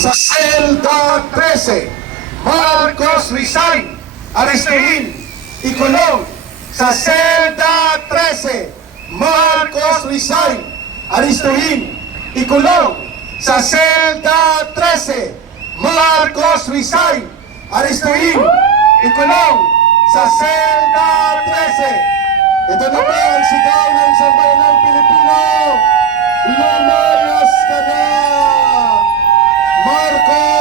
Sa selda 13, Marcos resign, arestuhin, ikulong. Sa selda 13, Marcos resign, arestuhin, ikulong. Sa selda 13, Marcos resign, arestuhin, ikulong. Sa selda 13. Ito na po ang sigaw ng sambayanang Pilipino. Lumayas ka na, Marcos!